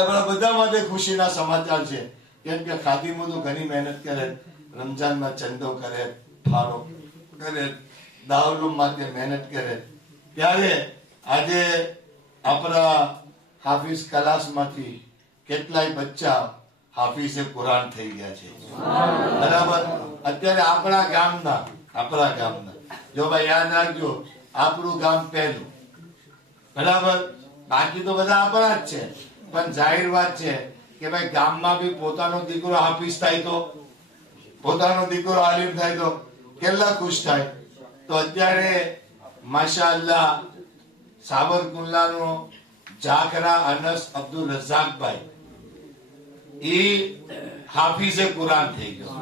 આપણા બધા માટે ખુશીના સમાચાર છે. કેમ કે ખાદીમો તો ઘણી મહેનત કરે, રમજાનમાં ચંદો કરે, ફાળો કરે, દાવલુમ માટે મહેનત કરે. ત્યારે આજે આપણા હાફિઝ કલાસમાંથી કેટલાય બચ્ચા હાફિઝે કુરાન થઈ ગયા છે. બરાબર. અત્યારે આપણા ગામના જો ભાઈ યાદ રાખજો, આપણું ગામ પહેલું. બરાબર. બાકી તો બધા આપણા જ છે, પણ જાહેર વાત છે કે ભાઈ ગામમાં બી પોતાનો દીકરો હાફિઝ થાય તો, પોતાનો દીકરો આલિમ થાય તો કેટલા ખુશ થાય. તો અત્યારે માશાઅલ્લાહ સાબરકુંડલાનો જાખરા અનસ અબ્દુલ રઝાકભાઈ એ હાફિઝે કુરાન થઈ ગયો.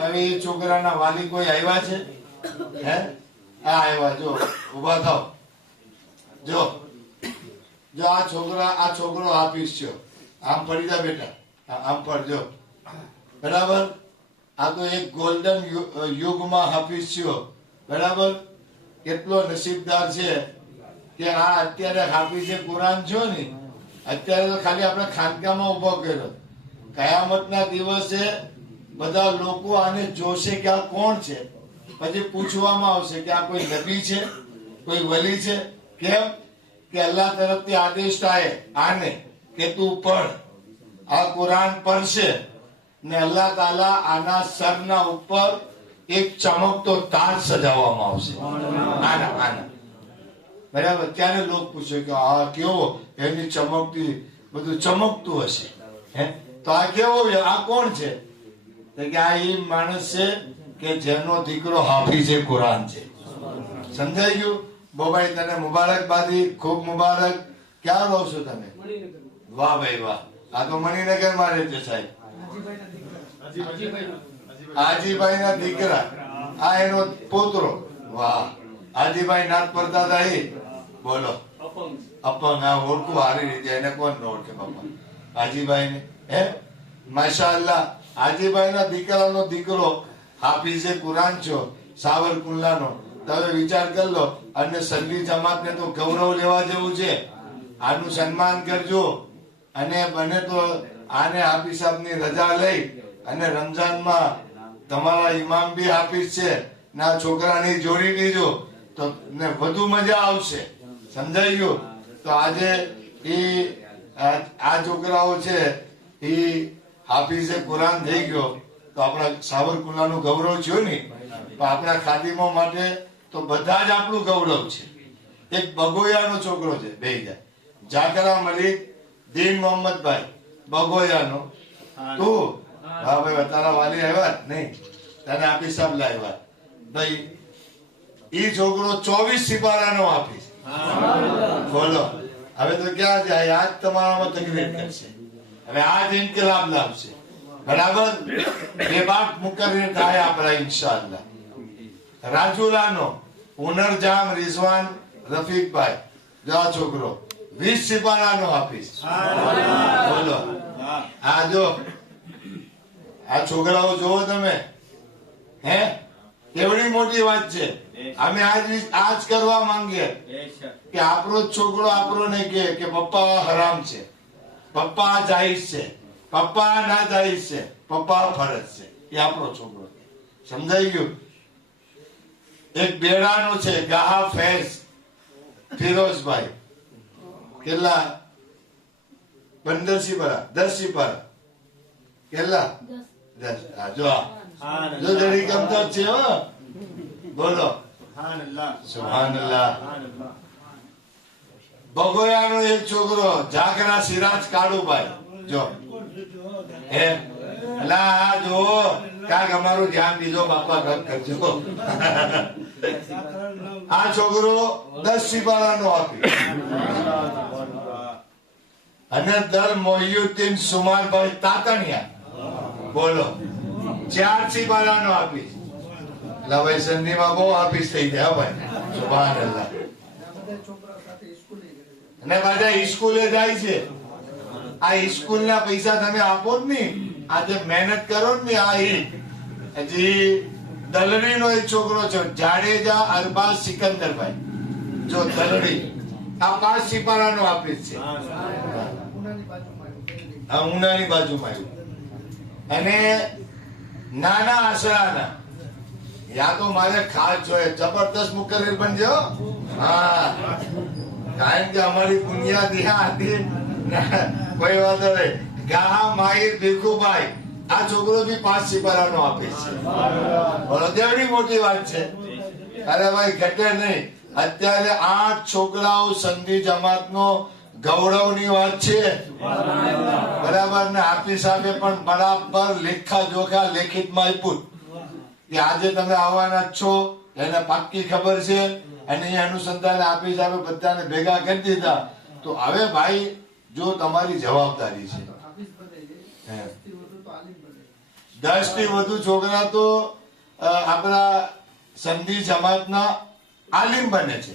હવે એ છોકરાના વાલી કોઈ આવ્યા છે? હે આ આવ્યા. જો ઉભા થાવ. જો આ છોકરો હાફિઝ છે. આમ પડી જા બેટા, આમ પડજો. બરાબર. આ તો એક ગોલ્ડન યુગમાં હાફિઝ થયો. બરાબર. કેટલો નસીબદાર છે કે આ અત્યારે હાફિઝે કુરાન છો ને, અત્યારે તો ખાલી આપણે ખાનકામાં ઉભો કર્યો. કયામતના દિવસે બધા લોકો આને જોશે કે આ કોણ છે. પછી પૂછવામાં આવશે કે આ કોઈ નબી છે, કોઈ વલી છે. કેમ કે અલ્લાહ તરફથી આદેશ થાય આને કે તું પઢ. આ કુરાન પડશે ને અલ્લાહ તાલા આના સરના ઉપર એક ચમકતો તાજ સજાવવામાં આવશે. આના બરાબર. ત્યારે લોકો પૂછે કે આ કેવો, એની ચમકતી બધું ચમકતું હશે. હે તો આ કેવો, આ કોણ છે? તો કે આ એ માણસ છે કે જેનો દીકરો હાફિઝે કુરાન છે. સમજાઈ ગયું? બોબાઈ તને મુબારકબાદી, ખૂબ મુબારક. ક્યાં રહો છો તમે? વાહ ભાઈ વાહ. આ તો મણિનગર માં રહે છે સાહેબ. હાજીભાઈ ના દીકરા, આ એનો પોતરો. વાહ. હાજીભાઈ નાથ પડતા હતા એ. બોલો અપંગ. આ ઓળખું હારી રીતે. એને કોણ ન ઓળખે બાપા હાજીભાઈ ને? હે માશાઅલ્લાહ. હાજીભાઈ ના દીકરાનો દીકરો હાફિઝે કુરાન છો, સાવરકુંડલાનો. તમે વિચાર કરી લો. અને સંગી જમાત ને તો ગૌરવ લેવા જેવું છે. આનું સન્માન કરજો. અને બને તો આને હાફિઝ સાહેબ ની રજા લઈ અને રમજાનમાં તમારા ઇમામ બી હાફિઝ છે ને આ છોકરાની જોડી દીજો તો ને વધુ મજા આવશે. સમજાઈ ગયું? તો આજે આ છોકરાઓ છે એ હાફિઝે કુરાન થઈ ગયો તો આપણા સાવરકુંડલાનું ગૌરવ થયું ને. તો આપણા ખાદીમો માટે તો બધા જ આપણું ગૌરવ છે. એક બગોયાનો છોકરો છે, બે જાકરા મલિક દીન મોહમ્મદભાઈ બગોયાનો. તું હા ભાઈ, તારા વાલી આવ્યા નહીં, તને હાફિઝ સાહેબ લાવ્યા ભાઈ. ઈ છોકરો 24 સિપારાનો હાફિઝ. બોલો હવે તો ક્યાં જાય? આજ તમારામાં તકલીફ કરશે. હવે આજ ઇન્કલાબ લાવશે. બરાબર. એ બાપ મુકર્રર થાય આપણા ઇન્શાઅલ્લાહ. રાજુલાનો પુનરજામ રિઝવાન રફીકભાઈ, જો આ છોકરો 20 સિપારાનો હાફિઝ. બોલો. આ જો આ છોકરાઓ જોવો તમે. હે કેવડી મોટી વાત છે. અમે આજ કરવા માંગીએ કે આપણો છોકરો આપણો ને કે પપ્પા હરામ છે, પપ્પા જાયઝ છે, પપ્પા ના જાયઝ છે, પપ્પા ફરજ છે. એ આપણો છોકરો. સમજાઈ ગયું? એક બેડાનો છે ગાહા ફૈઝ ફિરોઝભાઈ. કેટલા? 15 સિપારા, 10 સિપારા. કેટલા? 10. જો જડી કમતર છે. હો બોલો સુબહાનલ્લાહ. બગોયાનો એક છોકરો જાગરા સિરાજ કાળુભાઈ. જો હે અલા જો કાક અમારું ધ્યાન દીધો બાપા, રદ કરજો. આ છોકરો 10 સિપારાનો આપી. અને દર મોહિયુદ્દીન સુમારભાઈ તાતણિયા. બોલો 4 સિપારાનો આપી. ભાઈ સંધિમાં બહુ હાફિઝ થઈ ગયા ભાઈ. સુબહાનલ્લાહ. અને બધા સ્કૂલે જાય છે. આ સ્કૂલ ના પૈસા તમે આપો જ નહીં. આજે મહેનત કરો ને. આ હજી દલડી નો એક છોકરો છે જાડેજા અરબાઝ સિકંદરભાઈ. જો દલડી આ 5 સિપારાનું ઓફિસ છે. હા, ઉનાની બાજુમાં આવ્યું. અને નાના આશરાના યા તો મારે ખાસ જોઈએ, જબરદસ્ત મુકર્રીર બનજો. હા, કારણ કે અમારી બુનિયાદ ત્યાં હતી. કોઈ વાત નહીં. ગાહા માહિર ભીખુભાઈ, આ છોકરો બી 5 સિપારાનો ઓફિસ છે. બોલો, દેવડી મોટી વાત છે. અરે ભાઈ, ઘટે નહીં. અત્યારે 8 છોકરાઓ સંધિ જમાતનો ગૌરવની વાત છે. બરાબર ને? હાફી સાહેબે પણ બરાબર લેખા જોખા લેખિતમાં આપ્યું કે આજે તમે આવવાના જ છો, એને પાક્કી ખબર છે. અને એ અનુસંધાને હાફી સાહેબે બધાને ભેગા કરી દીધા. તો હવે ભાઈ, જો તમારી જવાબદારી છે, 10 થી વધુ છોકરા તો આપણા સંધિ જમાતના આલિમ બને છે.